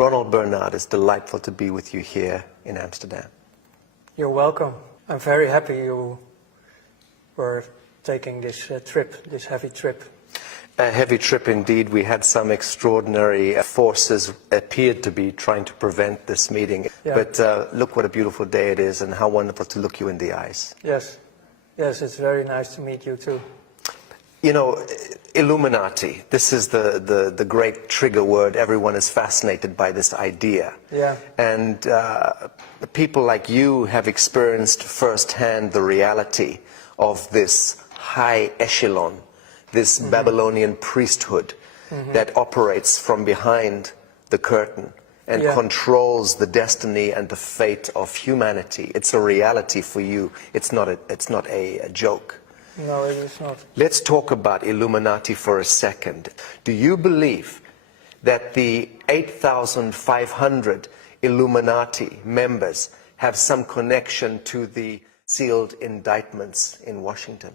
Ronald Bernard, it's delightful to be with you here in Amsterdam. You're welcome. I'm very happy you were taking this this heavy trip. A heavy trip indeed. We had some extraordinary forces appeared to be trying to prevent this meeting. Yeah. But look what a beautiful day it is and how wonderful to look you in the eyes. Yes. Yes, it's very nice to meet you too. You know, Illuminati, this is the great trigger word. Everyone is fascinated by this idea. Yeah. And people like you have experienced firsthand the reality of this high echelon, this Babylonian priesthood that operates from behind the curtain and controls the destiny and the fate of humanity. It's a reality for you. It's not a joke. No, it is not. Let's talk about Illuminati for a second. Do you believe that the 8,500 Illuminati members have some connection to the sealed indictments in Washington?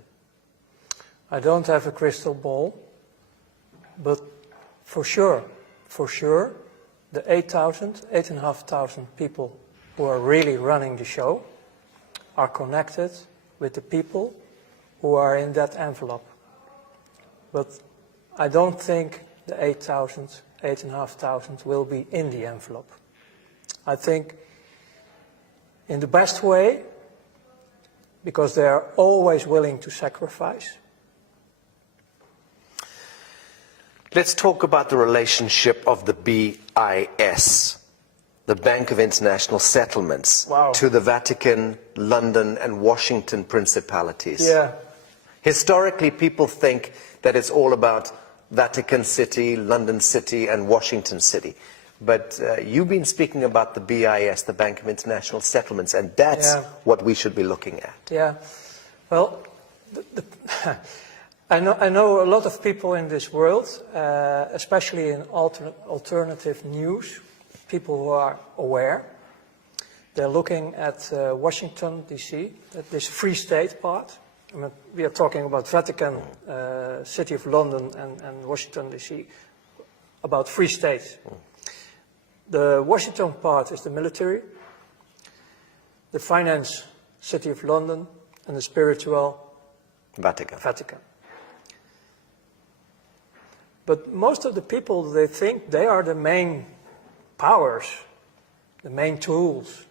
I don't have a crystal ball, but for sure, the 8,500 people who are really running the show are connected with the people who are in that envelope. But I don't think the 8,500 will be in the envelope. I think in the best way, because they are always willing to sacrifice. Let's talk about the relationship of the BIS, the Bank of International Settlements, to the Vatican, London, and Washington principalities. Yeah. Historically, people think that it's all about Vatican City, London City, and Washington City. But you've been speaking about the BIS, the Bank of International Settlements, and that's what we should be looking at. Yeah. Well, I know a lot of people in this world, especially in alternative news, people who are aware. They're looking at Washington, D.C., at this Free State part. I mean, we are talking about Vatican, City of London, and Washington, D.C., about Free States. The Washington part is the military, the finance, City of London, and the spiritual, Vatican. But most of the people, they think they are the main powers, the main tools,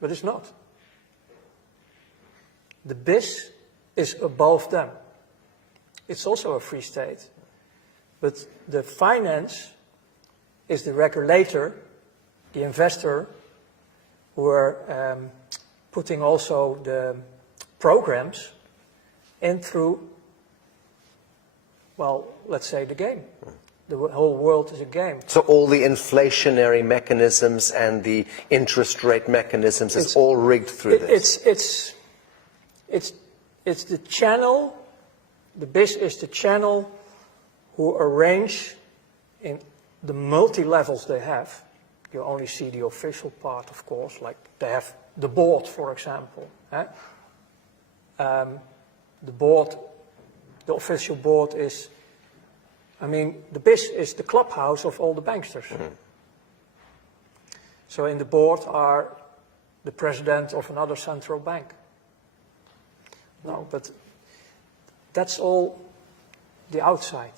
but it's not. The BIS is above them. It's also a free state, but the finance is the regulator, the investor, who are putting also the programs in through, well, let's say the game. The whole world is a game. So all the inflationary mechanisms and the interest rate mechanisms is all rigged through this? It's the channel, the BIS is the channel who arrange in the multi-levels they have. You only see the official part, of course, like they have the board, for example. The board, the official board is, I mean, the BIS is the clubhouse of all the banksters. So in the board are the president of another central bank. No, but that's all the outside.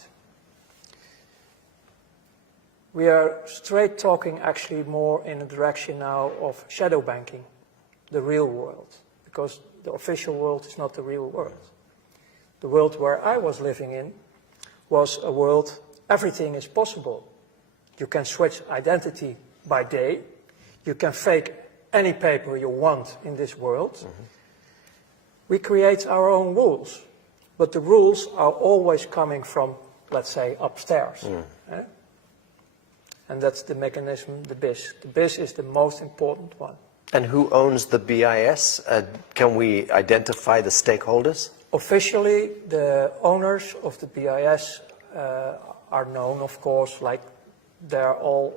We are straight talking actually more in the direction now of shadow banking, the real world, because the official world is not the real world. The world where I was living in was a world, everything is possible. You can switch identity by day. You can fake any paper you want in this world. We create our own rules, but the rules are always coming from, let's say, upstairs. And that's the mechanism, the BIS. The BIS is the most important one. And who owns the BIS? Can we identify the stakeholders? Officially, the owners of the BIS are known, of course, like they're all,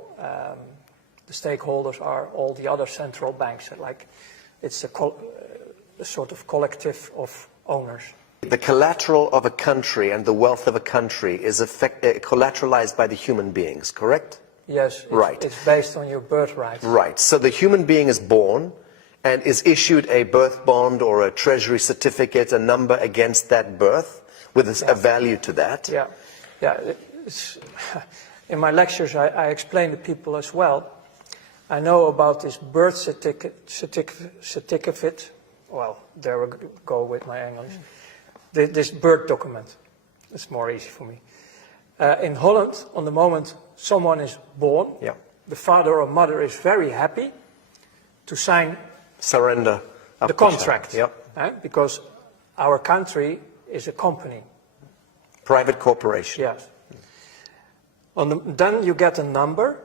the stakeholders are all the other central banks. Like it's a sort of collective of owners. The collateral of a country and the wealth of a country is collateralized by the human beings, correct? Yes, Right. it's based on your birthright. Right. So the human being is born and is issued a birth bond or a treasury certificate, a number against that birth, with a value to that. Yeah, yeah. In my lectures, I explain to people as well. I know about this birth certificate. Well, there we go with my English. This birth document. It's more easy for me. In Holland, on the moment someone is born, Yeah. the father or mother is very happy to sign Surrender. the contract. Yep. Because our country is a company. Private corporation. Yes. Then you get a number,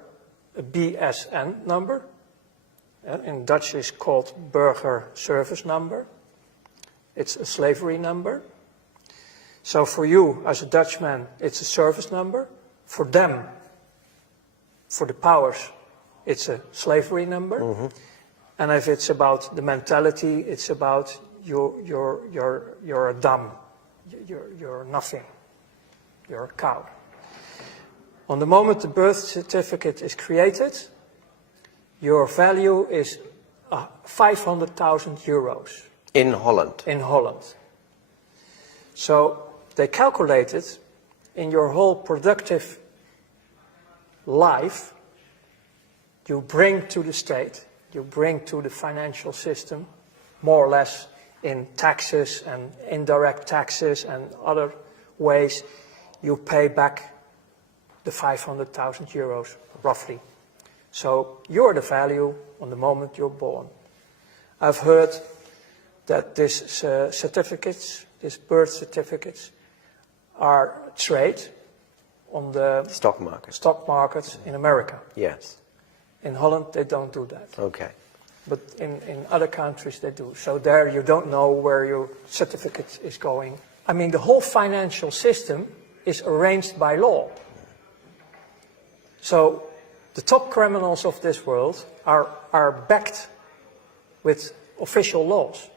a BSN number. In Dutch it's called Burger Service Number. It's a slavery number. So for you, as a Dutchman, it's a service number. For them, for the powers, it's a slavery number. Mm-hmm. And if it's about the mentality, it's about you're a dumb, you're nothing, you're a cow. On the moment the birth certificate is created, your value is 500,000 euros. In Holland. In Holland. So they calculated in your whole productive life, you bring to the state, you bring to the financial system, more or less in taxes and indirect taxes and other ways, you pay back the 500,000 euros, roughly. So you're the value on the moment you're born. I've heard that these certificates, these birth certificates, are trade on the Stock market. stock markets in America. Yes. In Holland, they don't do that. Okay. But in other countries, they do. So there you don't know where your certificate is going. I mean, the whole financial system is arranged by law. So the top criminals of this world are backed with official laws.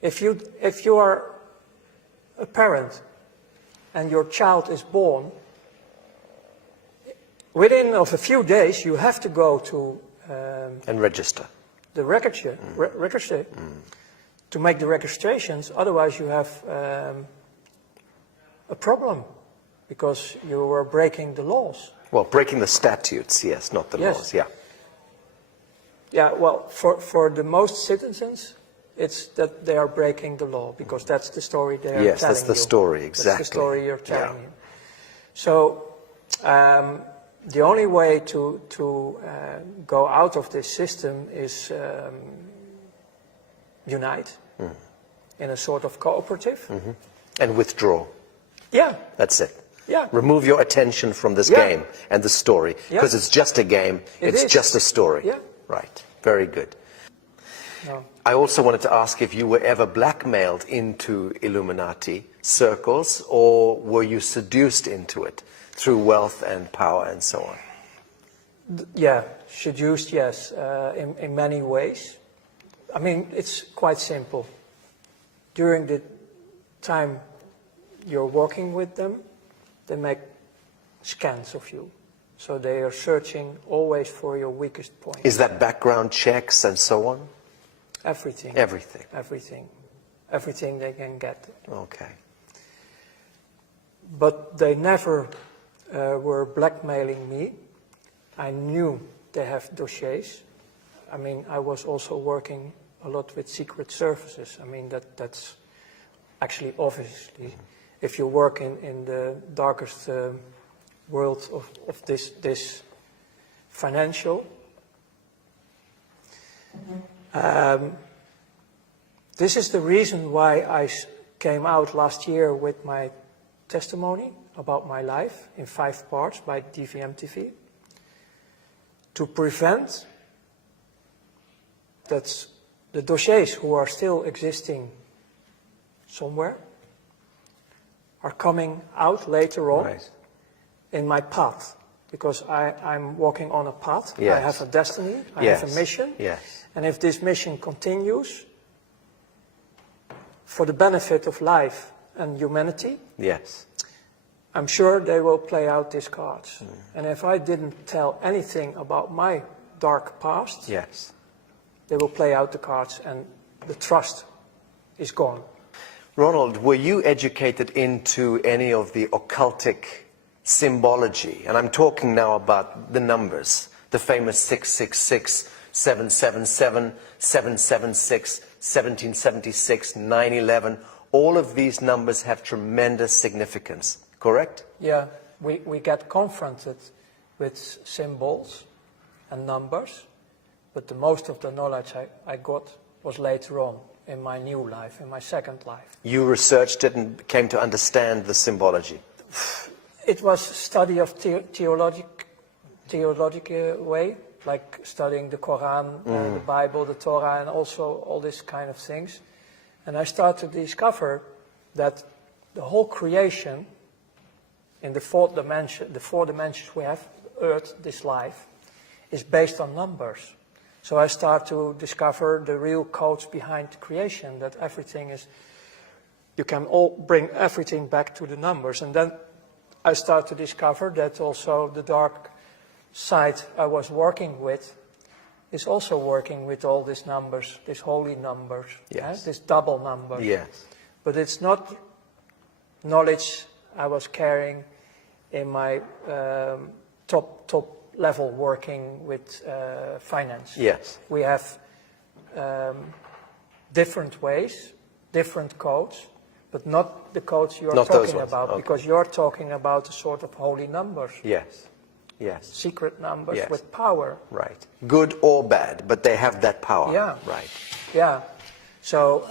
If you are a parent and your child is born, within of a few days you have to go to And register. the register to make the registrations. Otherwise, you have a problem because you are breaking the laws. Well, breaking the statutes, yes, not the Yes. laws. Yeah. Yeah, well, for the most citizens, it's that they are breaking the law because that's the story they are telling you. Yes, that's the story, exactly. That's the story you're telling Yeah. you. So the only way to go out of this system is unite in a sort of cooperative. And withdraw. Yeah, That's it. yeah. Remove your attention from this Yeah. game and the story. Yeah. Because it's just a game. It It's is. just a story. Yeah. Right. Very good. No. I also wanted to ask if you were ever blackmailed into Illuminati circles, or were you seduced into it through wealth and power and so on? Yeah, seduced, yes, in many ways. I mean, it's quite simple. During the time you're working with them, they make scans of you. So they are searching always for your weakest point. Is that background checks and so on? Everything. Everything. Everything. Everything they can get. Okay. But they never were blackmailing me. I knew they have dossiers. I mean, I was also working a lot with secret services. I mean, that's actually obviously, if you work in the darkest world of this financial, this is the reason why I came out last year with my testimony about my life in 5 parts by DVM TV, to prevent that the dossiers who are still existing somewhere are coming out later on Right. in my path, because I'm walking on a path. Yes. I have a destiny, I Yes. have a mission, Yes. and if this mission continues for the benefit of life and humanity, Yes. I'm sure they will play out these cards. And if I didn't tell anything about my dark past, Yes. they will play out the cards and the trust is gone. Ronald, were you educated into any of the occultic symbology? And I'm talking now about the numbers, the famous 666, 777, 776, 1776, 9/11. All of these numbers have tremendous significance, correct? Yeah, we get confronted with symbols and numbers, but the most of the knowledge I got was later on in my new life, in my second life. You researched it and came to understand the symbology. It was study of theological way, like studying the Quran, the Bible, the Torah, and also all these kind of things. And I started to discover that the whole creation in the four dimensions we have, Earth, this life, is based on numbers. So I start to discover the real codes behind creation, that everything is, you can all bring everything back to the numbers. And then I start to discover that also the dark side I was working with is also working with all these numbers, these holy numbers, Yes. these double numbers. Yes. But it's not knowledge I was carrying in my top level working with finance. Yes. We have different ways, different codes, but not the codes you're Not those talking ones, about, okay. because you're talking about a sort of holy numbers, Yes. Yes. secret numbers Yes. with power. Right. Good or bad, but they have that power. Yeah. Right. Yeah. So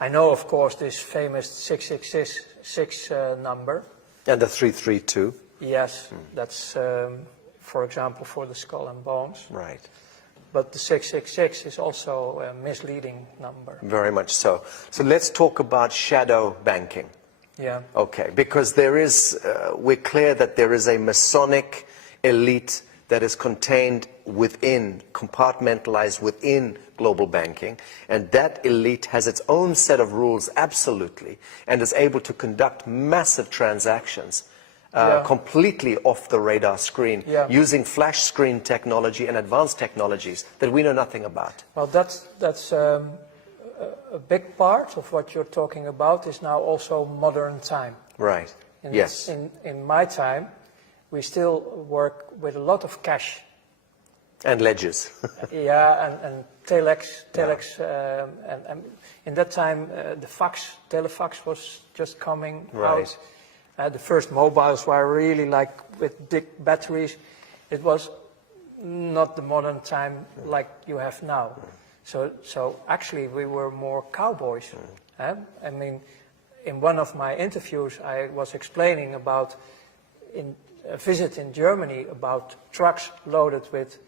I know, of course, this famous 666 number. And the 332. Yes, that's, for example, for the skull and bones. Right. But the 666 is also a misleading number. Very much so. So let's talk about shadow banking. Yeah. Okay, because there is, we're clear that there is a Masonic elite that is contained within, compartmentalized within global banking, and that elite has its own set of rules, absolutely, and is able to conduct massive transactions completely off the radar screen, using flash screen technology and advanced technologies that we know nothing about. Well, that's a big part of what you're talking about is now also modern time. Right. Yes. In my time, we still work with a lot of cash. And ledgers. And telex, and in that time the telefax was just coming out. The first mobiles were really like with big batteries. It was not the modern time like you have now. So actually we were more cowboys. I mean, in one of my interviews I was explaining about a visit in Germany about trucks loaded with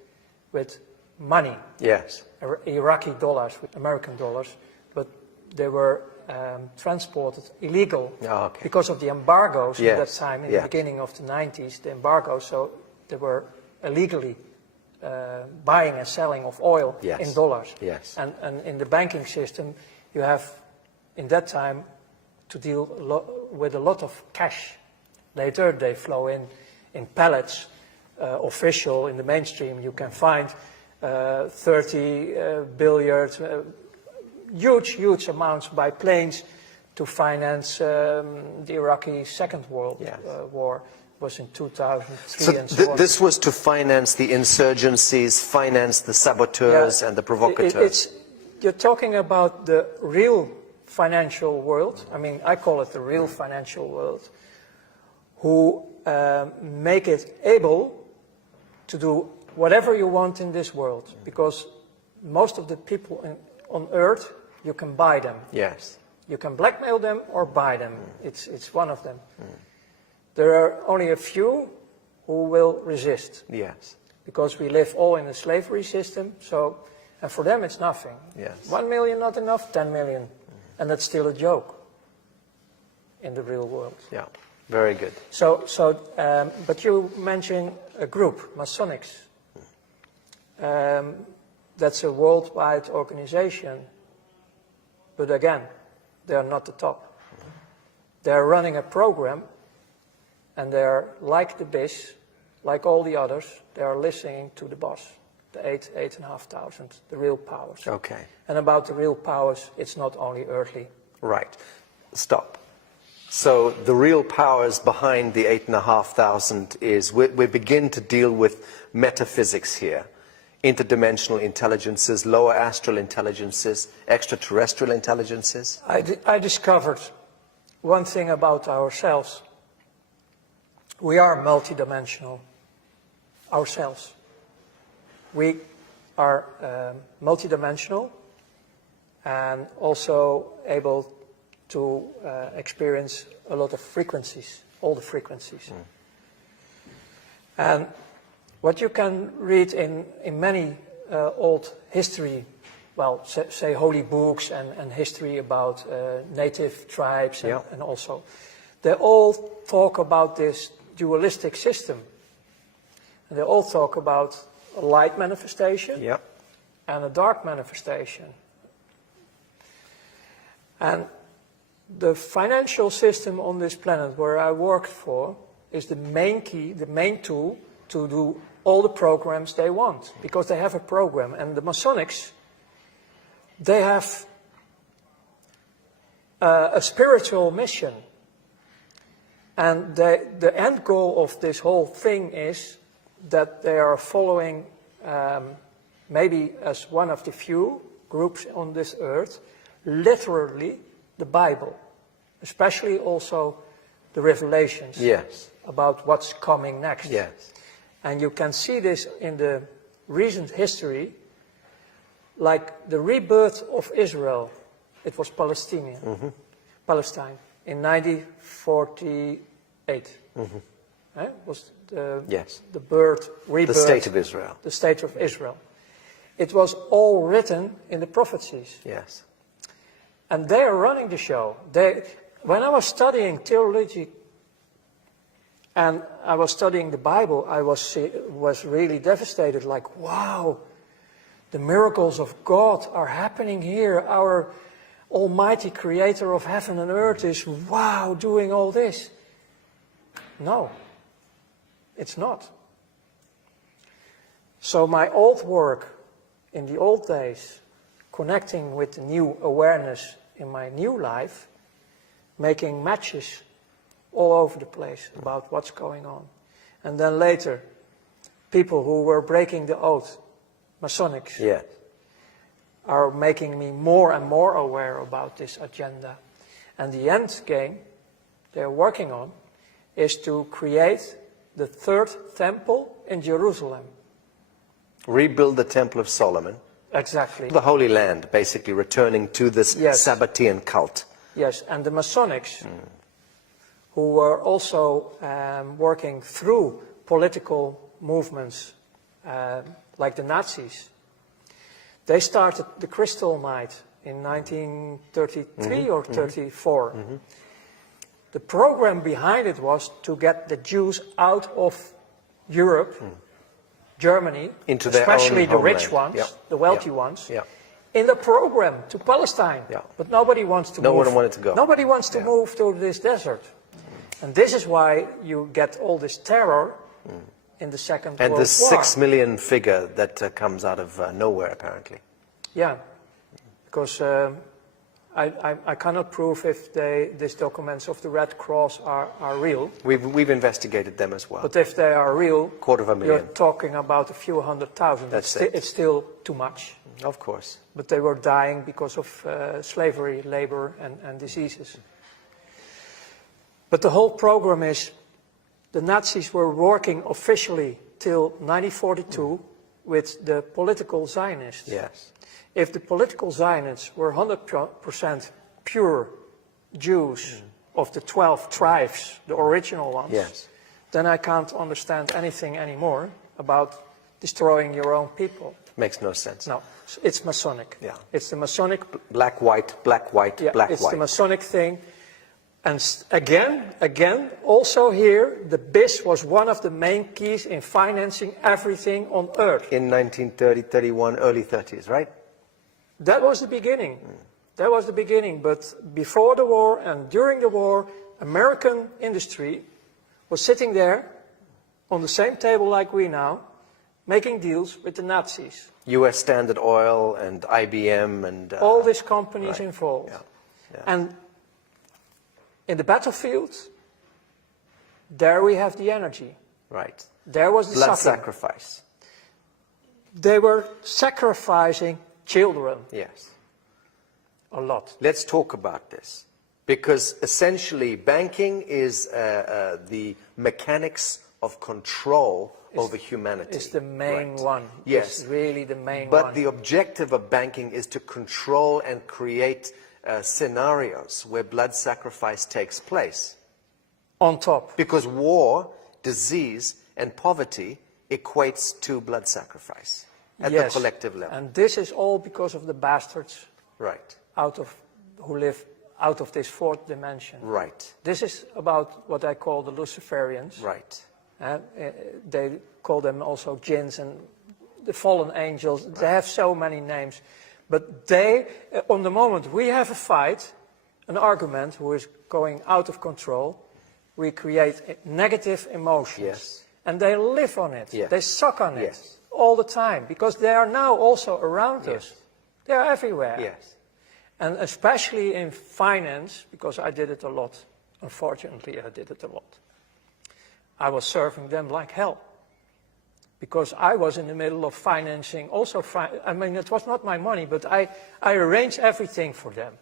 money. Yes. Iraqi dollars, with American dollars, but they were transported illegal because of the embargoes at that time, in the beginning of the 90s, the embargoes, so they were illegally buying and selling of oil in dollars. Yes. And in the banking system, you have, in that time, to deal with a lot of cash. Later, they flow in pallets. Official, in the mainstream, you can find 30 billion, huge amounts by planes to finance the Iraqi Second World War. Was in 2003 and so on. This was to finance the insurgencies, finance the saboteurs and the provocateurs. You're talking about the real financial world. I mean, I call it the real financial world, who make it able to do whatever you want in this world, because most of the people on Earth, you can buy them. Yes. You can blackmail them or buy them. It's one of them. There are only a few who will resist. Yes. Because we live all in a slavery system, so, and for them it's nothing. Yes. 1 million not enough, 10 million. And that's still a joke in the real world. Yeah, very good. But you mentioned a group, Masonics. That's a worldwide organization. But again, they are not the top. They are running a program And they're like the BIS, like all the others, they are listening to the boss, the 8,500, the real powers. Okay. And about the real powers, it's not only earthly. Right. Stop. So the real powers behind the 8,500 is, we begin to deal with metaphysics here. Interdimensional intelligences, lower astral intelligences, extraterrestrial intelligences. I discovered one thing about ourselves. We are multidimensional ourselves. We are multidimensional and also able to experience a lot of frequencies, all the frequencies. And what you can read in many old history, well, say holy books and history about native tribes and also, they all talk about this dualistic system. And they all talk about a light manifestation and a dark manifestation. And the financial system on this planet where I worked for is the main key, the main tool to do all the programs they want, because they have a program. And the Masonics, they have a spiritual mission. And the end goal of this whole thing is that they are following, maybe as one of the few groups on this earth, literally the Bible, especially also the Revelations about what's coming next. Yes. And you can see this in the recent history, like the rebirth of Israel. It was Palestine in 1948. Was the rebirth, the state of Israel. The state of Israel. It was all written in the prophecies. Yes. And they are running the show. When I was studying theology and I was studying the Bible, I was really devastated, like, wow, the miracles of God are happening here. Our almighty creator of heaven and earth is, wow, doing all this. No, it's not. So my old work in the old days, connecting with the new awareness in my new life, making matches all over the place about what's going on. And then later, people who were breaking the oath, Masonics, are making me more and more aware about this agenda. And the end game they're working on is to create the third temple in Jerusalem. Rebuild the Temple of Solomon. Exactly. The Holy Land, basically returning to this Sabbatean cult. Yes, and the Masonics, who were also working through political movements like the Nazis, they started the Crystal Night in 1933 or 34. The program behind it was to get the Jews out of Europe, Germany, into their especially own the homeland. rich ones, the wealthy ones, Yeah. in the program to Palestine. But nobody wants to move. No one wanted to go. Nobody wants to move to this desert. And this is why you get all this terror in the Second World War. And the 6 million figure that comes out of nowhere, apparently. Yeah, because I cannot prove if these documents of the Red Cross are real. We've investigated them as well. But if they are real, 250,000. you're talking about a few 100,000. It's still too much. Of course. But they were dying because of slavery, labor, and diseases. But the whole program is, the Nazis were working officially till 1942 with the political Zionists. Yes. If the political Zionists were 100% pure Jews of the 12 tribes, the original ones, then I can't understand anything anymore about destroying your own people. Makes no sense. No, it's Masonic. Yeah. It's the Masonic. Black, white, black, white, black, it's white. the Masonic thing. And again, also here, the BIS was one of the main keys in financing everything on Earth. In 1930, 31, early 30s, right? That was the beginning. That was the beginning. But before the war and during the war, American industry was sitting there on the same table like we now, making deals with the Nazis. U.S. Standard Oil and IBM and... all these companies right. involved. Yeah. Yeah. And in the battlefield, there we have the energy. Right. There was the Blood suffering. sacrifice. They were sacrificing children Yes. a lot. Let's talk about this. Because essentially banking is the mechanics of control over humanity. It's the main Right. one. Yes. It's really the main But one. the objective of banking is to control and create scenarios where blood sacrifice takes place. On top. Because war, disease, and poverty equates to blood sacrifice at the collective level. And this is all because of the bastards Right. who live out of this fourth dimension. Right. This is about what I call the Luciferians. Right. They call them also jinns and the fallen angels. Right. They have so many names. But they, on the moment we have a fight, an argument who is going out of control, we create negative emotions. Yes. And they live on it. Yes. They suck on it Yes. all the time because they are now also around Yes. us. They are everywhere. Yes. And especially in finance, because I did it a lot. Unfortunately, I did it a lot. I was serving them like hell. Because I was in the middle of financing also, I mean, it was not my money, but I arranged everything for them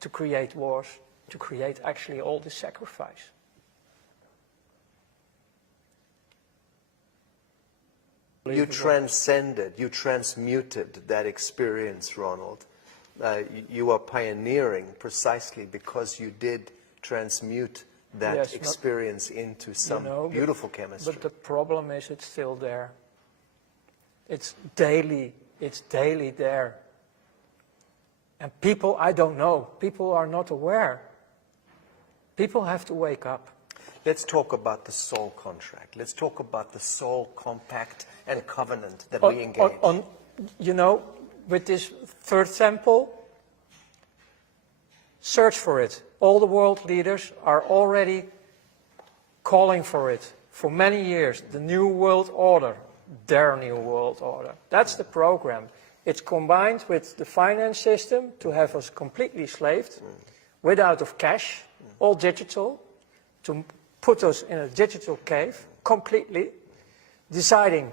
to create wars, to create actually all this sacrifice. You transcended, you transmuted that experience, Ronald. You are pioneering precisely because you did transmute that experience into some beautiful chemistry. But the problem is it's still there. It's daily there. And people, I don't know, people are not aware. People have to wake up. Let's talk about the soul contract. Let's talk about the soul compact and covenant that we engage. You know, with this third temple, search for it. All the world leaders are already calling for it for many years. The New World Order, their New World Order. That's the program. It's combined with the finance system to have us completely slaved, without of cash, all digital, to put us in a digital cave, completely, deciding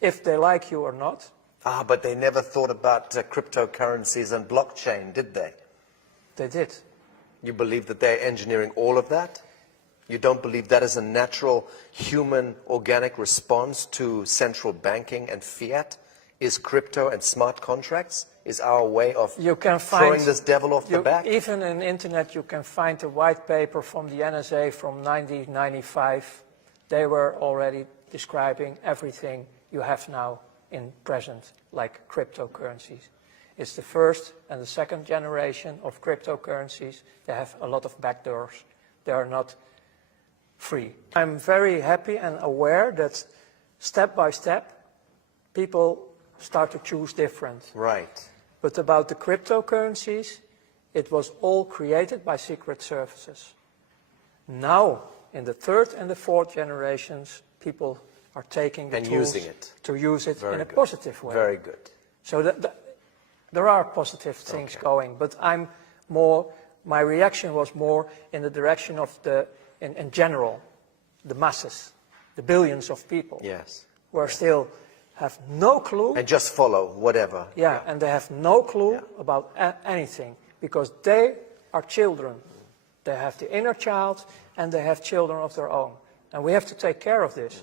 if they like you or not. Ah, but they never thought about cryptocurrencies and blockchain, did they? They did. You believe that they're engineering all of that? You don't believe that is a natural human organic response to central banking and fiat? Is crypto and smart contracts? Is our way of throwing this devil off the back? Even on the internet you can find a white paper from the NSA from 1995. They were already describing everything you have now in present, like cryptocurrencies. It's the first and the second generation of cryptocurrencies. They have a lot of backdoors. They are not free. I'm very happy and aware that step by step, people start to choose different. Right. But about the cryptocurrencies, it was all created by secret services. Now, in the third and the fourth generations, people are taking the tools to use it in a positive way. Very good. So there are positive things going, but my reaction was more in the direction of in general, the masses, the billions of people. Yes. Who are still have no clue. And just follow whatever. Yeah, and they have no clue about anything because they are children. They have the inner child and they have children of their own. And we have to take care of this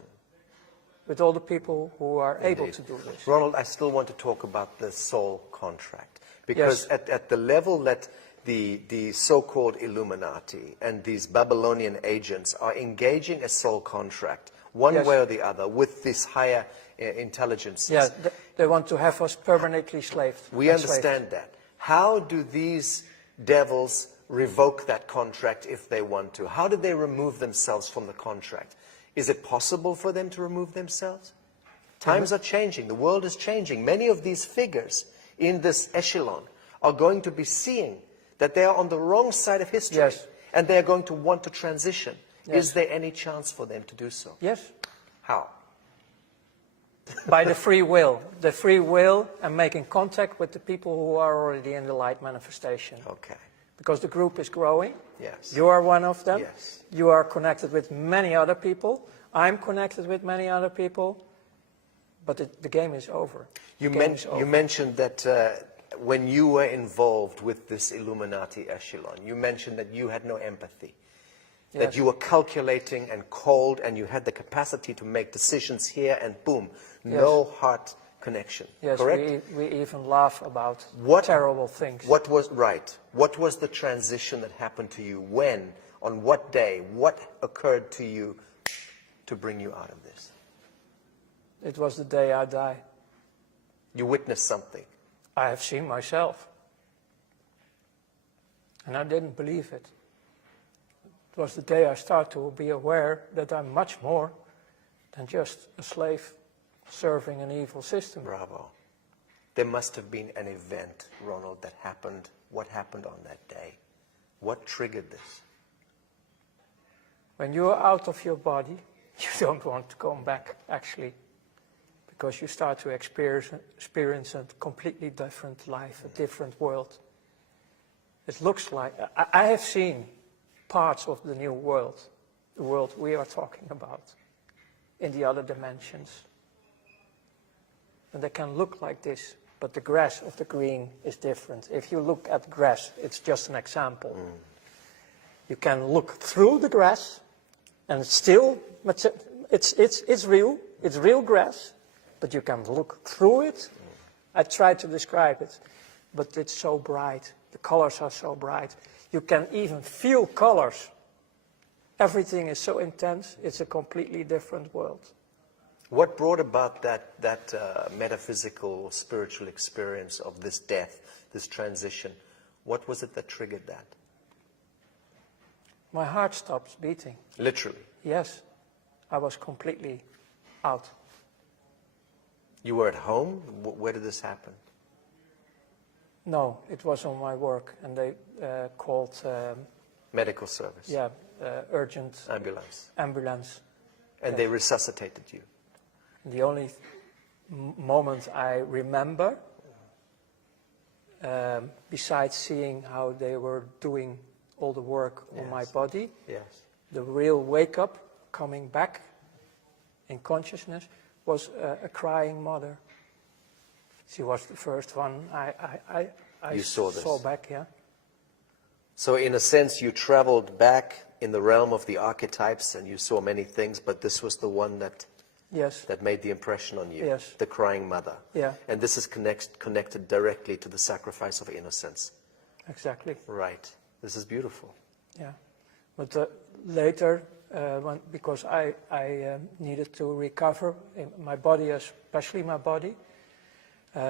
with all the people who are able to do this. Ronald, I still want to talk about the soul contract because at the level that the so-called Illuminati and these Babylonian agents are engaging a soul contract one way or the other with this higher intelligences. Yeah, they want to have us permanently slaved. We understand that. How do these devils revoke that contract if they want to? How do they remove themselves from the contract? Is it possible for them to remove themselves? Times are changing. The world is changing. Many of these figures in this echelon are going to be seeing that they are on the wrong side of history. Yes. And they are going to want to transition. Yes. Is there any chance for them to do so? Yes, How? by the free will. The free will and making contact with the people who are already in the light manifestation. Okay. Because the group is growing. Yes. You are one of them. Yes. You are connected with many other people. I'm connected with many other people. But the game is over. You Over. mentioned that when you were involved with this Illuminati echelon, you mentioned that you had no empathy. That Yes. you were calculating and cold and you had the capacity to make decisions here and boom, no heart connection. Yes, correct? we even laugh about What- terrible things. What was the transition that happened to you? When? On what day? What occurred to you to bring you out of this? It was the day I died. You witnessed something. I have seen myself. And I didn't believe it. It was the day I started to be aware that I'm much more than just a slave serving an evil system. Bravo. There must have been an event, Ronald, that happened. What happened on that day? What triggered this? When you're out of your body, you don't want to come back, actually. Because you start to experience a completely different life, a different world. It looks like, I have seen parts of the new world, the world we are talking about, in the other dimensions. And they can look like this, but the grass of the green is different. If you look at grass, it's just an example. You can look through the grass, and it's still, it's real grass, but you can look through it. I tried to describe it, but it's so bright. The colors are so bright. You can even feel colors. Everything is so intense, it's a completely different world. What brought about that metaphysical, spiritual experience of this death, this transition? What was it that triggered that? My heart stops beating. Literally. Yes, I was completely out. You were at home? Where did this happen? No, it was on my work, and they called, Medical service? urgent Ambulance? ambulance. And they resuscitated you? The only moment I remember, besides seeing how they were doing all the work on my body, Yes. the real wake-up, coming back in consciousness, was a crying mother. She was the first one I You saw this. back, yeah. So in a sense, you traveled back in the realm of the archetypes and you saw many things, but this was the one that Yes, made the impression on you, Yes. the crying mother. Yeah. And this is connected directly to the sacrifice of innocence. exactly, Right. This is beautiful. yeah. But later, because I needed to recover in my body, especially my body,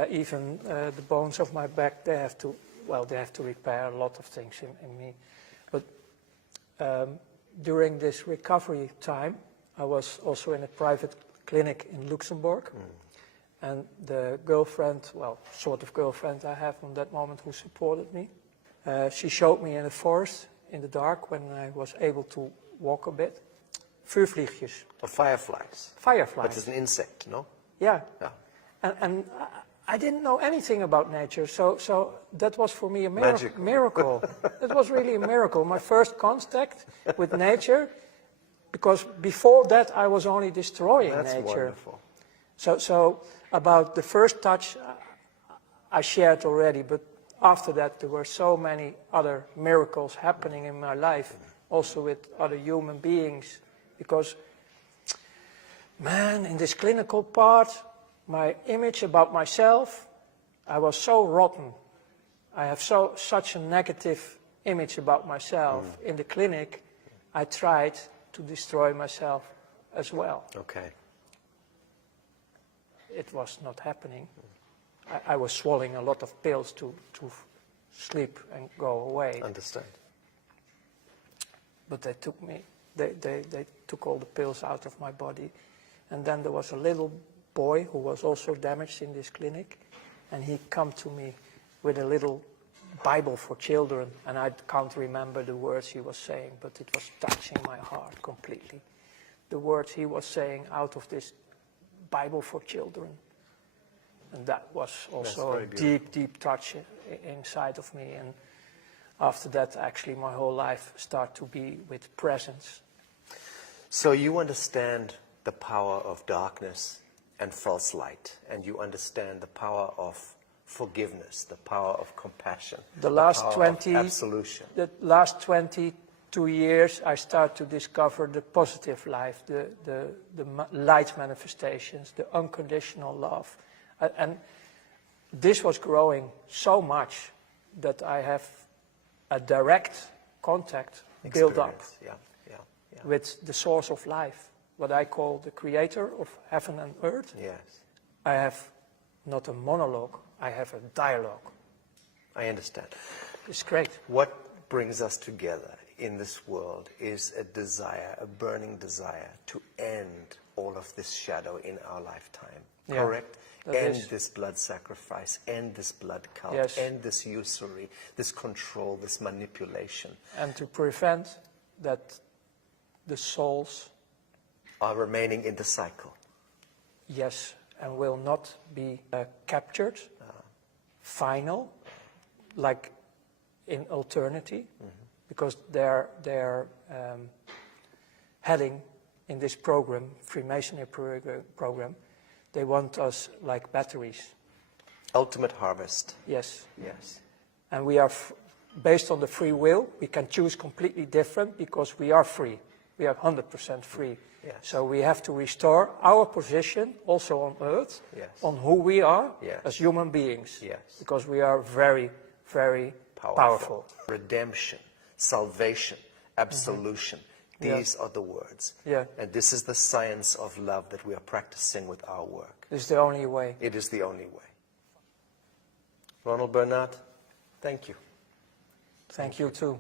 even the bones of my back, they have to repair a lot of things in me. But during this recovery time, I was also in a private clinic in Luxembourg. And the girlfriend, sort of girlfriend I have from that moment who supported me, she showed me in the forest, in the dark, when I was able to walk a bit, vuurvliegjes, Or fireflies. fireflies. But it's an insect, no? Yeah. Yeah. And I didn't know anything about nature, so that was for me a Magical. miracle. It was really a miracle. My first contact with nature, because before that I was only destroying That's nature. wonderful. So about the first touch I shared already, but after that there were so many other miracles happening in my life, also with other human beings, because, man, in this clinical part, my image about myself, I was so rotten. I have such a negative image about myself. In the clinic, I tried to destroy myself as well. Okay. It was not happening. I was swallowing a lot of pills to sleep and go away. Understand. But they took me, they took all the pills out of my body. And then there was a little boy who was also damaged in this clinic. And he come to me with a little Bible for children, and I can't remember the words he was saying, but it was touching my heart completely. The words he was saying out of this Bible for children. And that was also a deep, deep touch inside of me. And after that, actually, my whole life started to be with presence. So you understand the power of darkness and false light, and you understand the power of forgiveness, the power of compassion, The last power 20, of absolution. The last 22 years, I start to discover the positive life, the light manifestations, the unconditional love. And this was growing so much that I have a direct contact built up with the source of life, what I call the creator of heaven and earth. Yes. I have not a monologue, I have a dialogue. I understand. It's great. What brings us together in this world is a desire, a burning desire to end all of this shadow in our lifetime. Yeah, correct? End this blood sacrifice, end this blood cult, Yes. end this usury, this control, this manipulation. And to prevent that the souls, Are remaining in the cycle. yes, and will not be captured, final, like in eternity, because they're heading in this program, Freemasonry program, they want us like batteries. Ultimate harvest. Yes. Yes. And we are, based on the free will, we can choose completely different because we are free. We are 100% free. Yes. So we have to restore our position, also on earth, Yes. on who we are Yes. as human beings. Yes. Because we are very, very powerful. Redemption, salvation, absolution. These are the words. Yeah. And this is the science of love that we are practicing with our work. This is the only way. It is the only way. Ronald Bernard, thank you. Thank you too.